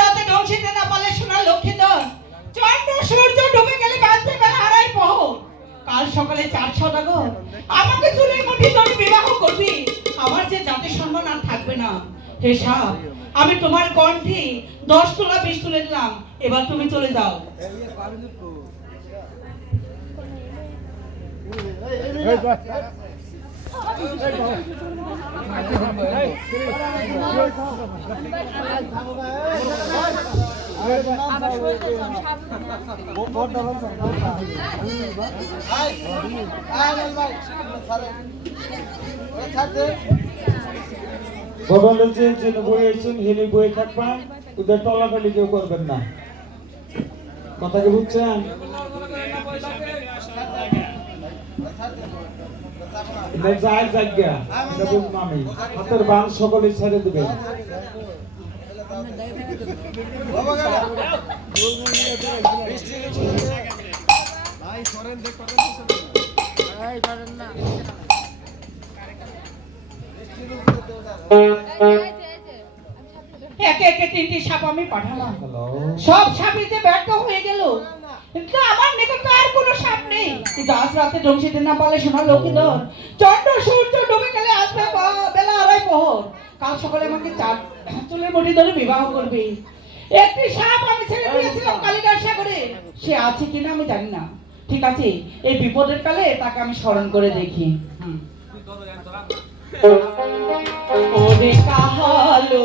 রাতে ধ্বংসিতে না পারলে সোনা লক্ষ্মীধর চন্দ্র সূর্য ডুবে গেলে বাঁচবে বেলা আড়াই প্রহর। কাল সকালে 4 সওদাগর আমাকে চুলের মুঠি ধরে বিবাহ করবি। আমার যে জাতির সম্মান আর থাকবে না। হে সাপ, আমি তোমার কণ্ঠে 10 তোলা 20 তুলে দিলাম, এবার তুমি চলে যাও। ভগবানের যে বই এসেছেন হেনে বই থাকবেন, ওদের টলাফালি কেউ করবেন না। কথা কি বুঝছেন? যায় জায়গা এটা বুঝলাম আমি। হাতের বান সকলে ছেড়ে দেবে। একে একে 3টি সাপ আমি পাঠালাম, সব সাপই যে ব্যর্থ হয়ে গেল। কিন্তু আমার নিকট আর কোনো সাপ নেই। কিন্তু আজ রাতে ধ্বংসিতে না পারলে সোনা লক্ষ্মীধর চন্দ্র সূর্য ডুবে গেলে আসবে বেলা আড়াই প্রহর। কাল সকালে আমাকে 4 চুলের মুঠি ধরে বিবাহ করবে। একটি সাপ আমি ছেড়ে দিয়েছিলাম কালিদার সাগরে, সে আছে কিনা আমি জানি না। ঠিক আছে, এই বিপদের কালে তাকে আমি স্মরণ করে দেখি। ওরে কাহালো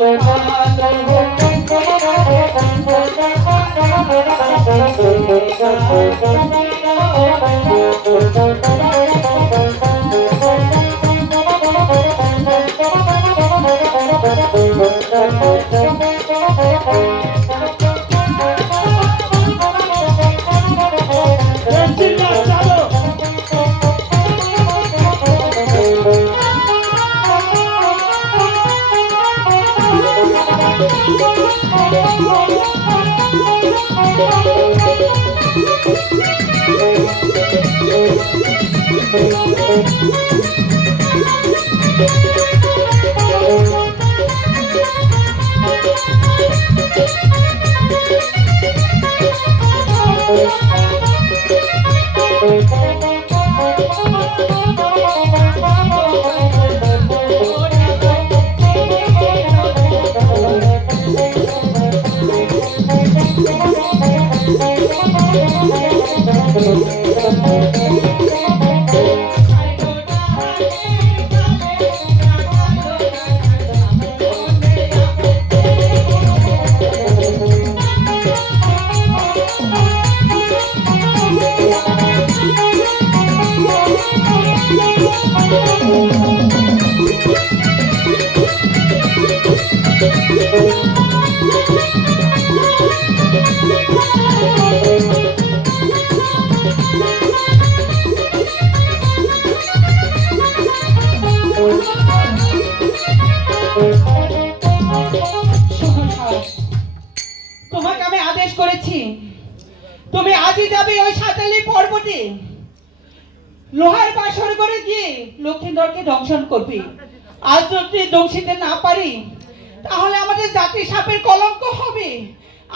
তোমাকে আমি আদেশ করেছি, তুমি আজই যাবে ওই সাতালি পর্বতে, লোহার বাসর করে গিয়ে লক্ষ্মীধরকে দংশন করবে। আজ যদি দংশিতে না পারি তাহলে আমাদের জাতি সাপের কলঙ্ক হবে।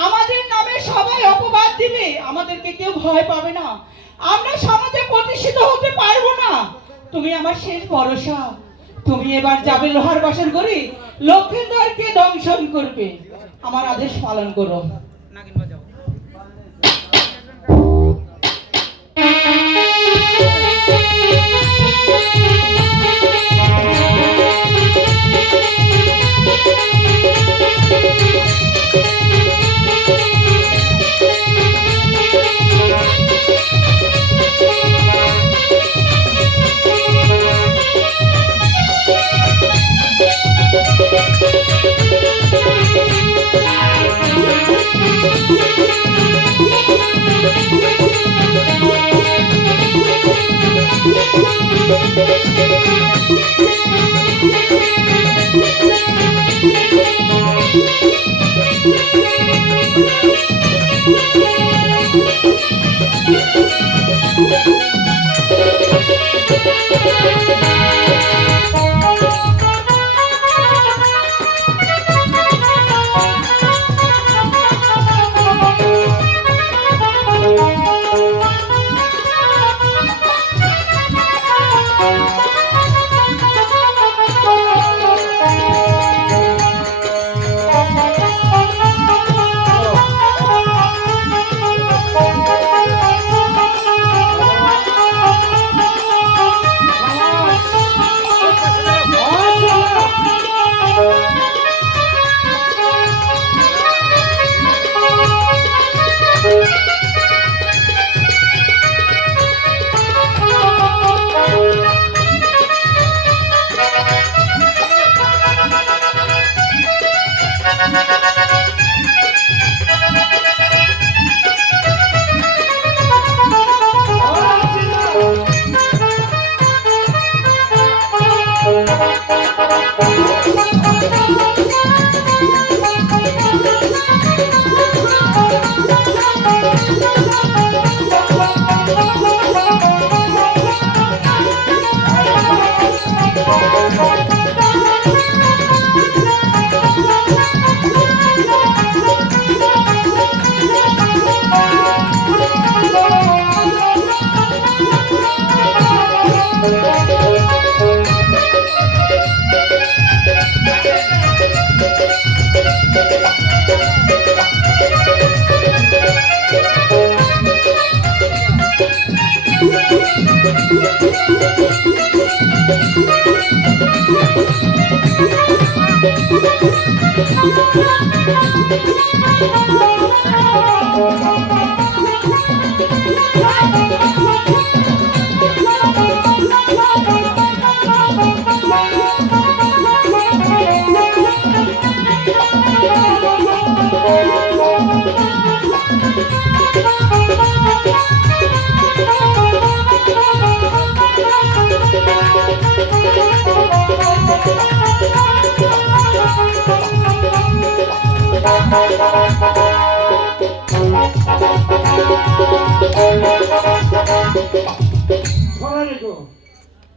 আমাদের নামে সবাই অপবাদ দিবে, আমাদেরকে কেউ ভয় পাবে না, আমরা সমাজে প্রতিষ্ঠিত হতে পারবো না। তুমি আমার শেষ ভরসা। তুমি এবার যাবে লোহার বাসর করে লক্ষ্মীধরকে দংশন করবে। আমার আদেশ পালন করো। Thank you.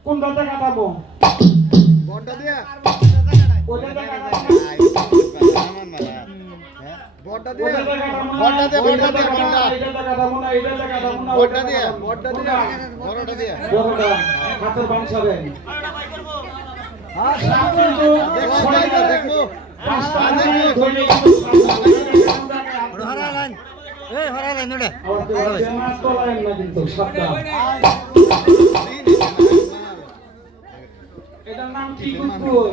কোন দাঁতে কাটাবো বড়টা দিয়া ওটাতে কাটাবো বড়টা দিয়া ওটাতে কাটাবো না এটাতে কাটাবো না এটাতে কাটাবো না বড়টা দিয়া বড়টা দিয়া বড়টা হাতের বাঁচাবে হ্যাঁ দেখবো হরালাইন এই হরালাইন ওটা আমার তোলায় না কিন্তু সাবধান এটার নাম কি কুকুর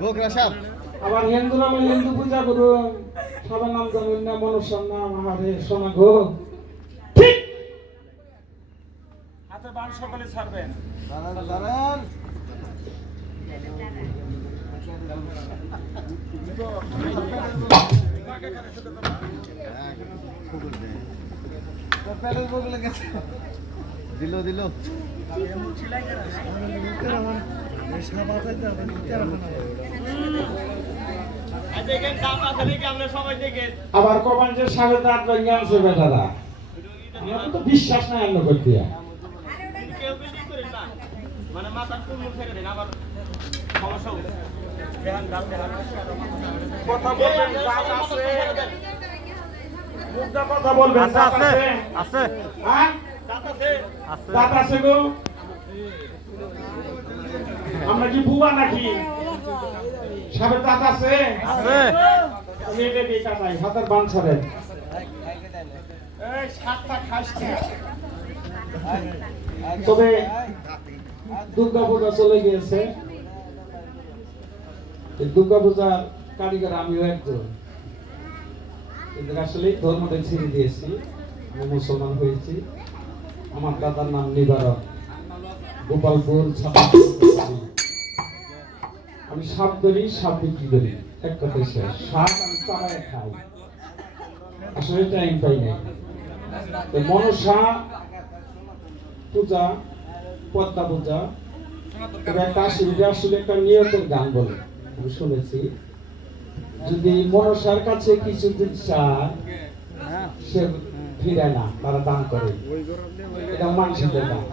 গোকরা সাপ আবার হিন্দুরা বলে হিন্দু পূজা করুন সবার নাম জানেন না মনুষ্যর নাম আরে সোনা গো ঠিক হাতে বান সকালে ছাড়বেন দাঁড়ান দিল দিল আবার কমান যে সাড়ে দাঁত ভেঙে আছে বেটারা আমার তো বিশ্বাস নাই অন্য করতে মানে মাথার কোন মুখ থেকে দেন আবার সমস্যা হবে কথা বলবেন দাঁত আছে মুখটা কথা বলবেন দাঁত আছে আছে হ্যাঁ দাঁত আছে দাঁত আছে গো আমরা কি বুবা নাকি সাড়ে দাঁত আছে আছে আমি এটা দিয়ে কাটাই হাতের বান ছাড়েন তবে দুর্গা পূজা চলে গিয়েছে এই দুর্গা পূজার কারিগর আমিও একজন কিন্তু আসলে ধর্মটা ছেড়ে দিয়েছি আমি মুসলমান হয়েছি আমার দাদার নাম নিবারক গোপালপুর আমি সাপ ধরি সাপ বিক্রি করি এক কথায় শেষ সাপ আমি চালায় খাই আসলে টাইম পাই নাই তো মনসা পূজা পদ্মা পূজা একটা আসলে একটা নিয়তের গান বলে আমি শুনেছি যদি মনসার কাছে কিছু চায় সে ফিরে না তারা দান করে এটা মানুষের গান